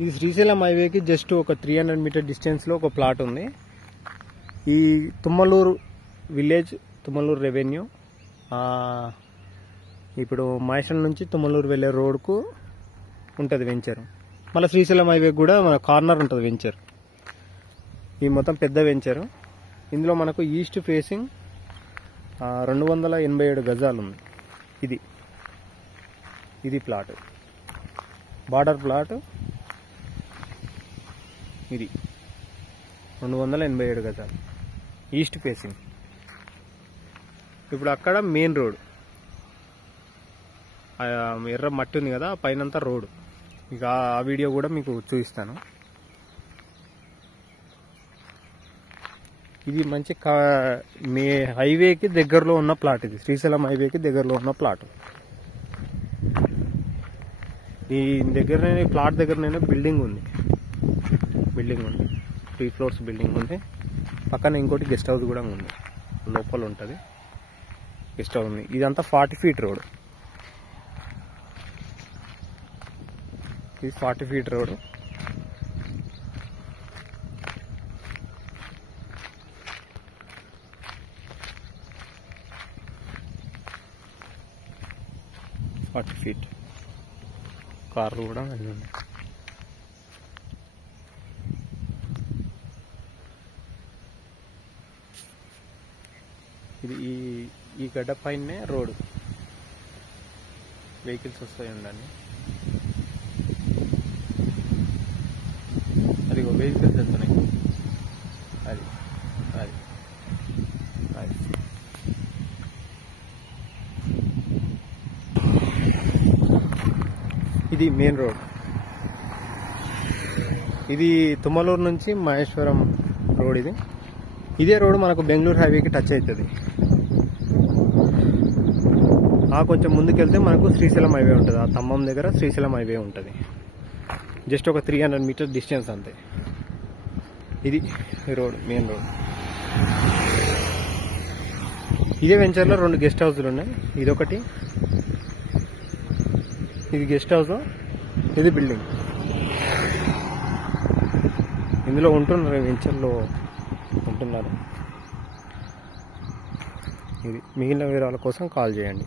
ఇది శ్రీశైలం హైవేకి జస్ట్ ఒక 300 మీటర్ డిస్టెన్స్లో ఒక ప్లాట్ ఉంది. ఈ తుమ్మలూరు విలేజ్, తుమ్మలూరు రెవెన్యూ, ఇప్పుడు మైసన్ నుంచి తుమ్మలూరు వెళ్ళే రోడ్కు ఉంటుంది వెంచర్. మళ్ళీ శ్రీశైలం హైవే కూడా మన కార్నర్ ఉంటుంది వెంచర్. ఈ మొత్తం పెద్ద వెంచర్. ఇందులో మనకు ఈస్ట్ ఫేసింగ్ 287 గజాలు ఉంది. ఇది ప్లాట్, బార్డర్ ప్లాట్. ఇది 287 గజాలు ఈస్ట్ ఫేసింగ్. ఇప్పుడు అక్కడ మెయిన్ రోడ్, ఎర్ర మట్టి ఉంది కదా, పైనంతా రోడ్. ఇక ఆ వీడియో కూడా మీకు చూపిస్తాను. ఇది మంచి మీ హైవేకి దగ్గరలో ఉన్న ప్లాట్. ఇది శ్రీశైలం హైవేకి దగ్గరలో ఉన్న ప్లాట్. ఈ దగ్గరనే ప్లాట్ దగ్గరనే బిల్డింగ్ ఉంది. 3 ఫ్లోర్స్ బిల్డింగ్ ఉంది. పక్కన ఇంకోటి గెస్ట్ హౌస్ కూడా ఉంది, లోపల ఉంటుంది గెస్ట్ హౌస్ ఉంది. ఇదంతా 40 ఫీట్ రోడ్. ఇది 40 ఫీట్ రోడ్. కార్లు కూడా వెళ్ళండి. ఇది ఈ గడ్డ పైనే రోడ్, వెహికల్స్ వస్తాయి ఉండండి. అది వెహికల్స్ వెళ్తున్నాయి. అది అది అది ఇది మెయిన్ రోడ్. ఇది తుమ్మలూరు నుంచి మహేశ్వరం రోడ్. ఇదే రోడ్ మనకు బెంగళూరు హైవేకి టచ్ అవుతుంది. కొంచెం ముందుకెళ్తే మనకు శ్రీశైలం హైవే ఉంటుంది. ఆ స్తంభం దగ్గర శ్రీశైలం హైవే ఉంటుంది. జస్ట్ ఒక 300 మీటర్ డిస్టెన్స్ అంతే. ఇది రోడ్, మెయిన్ రోడ్. ఇదే వెంచర్లో 2 గెస్ట్ హౌస్లు ఉన్నాయి. ఇదొకటి, ఇది గెస్ట్ హౌస్, ఇది బిల్డింగ్. ఇందులో ఉంటున్నారు, వెంచర్లో ఉంటున్నారు. ఇది మిగిలిన వివరాల కోసం కాల్ చేయండి.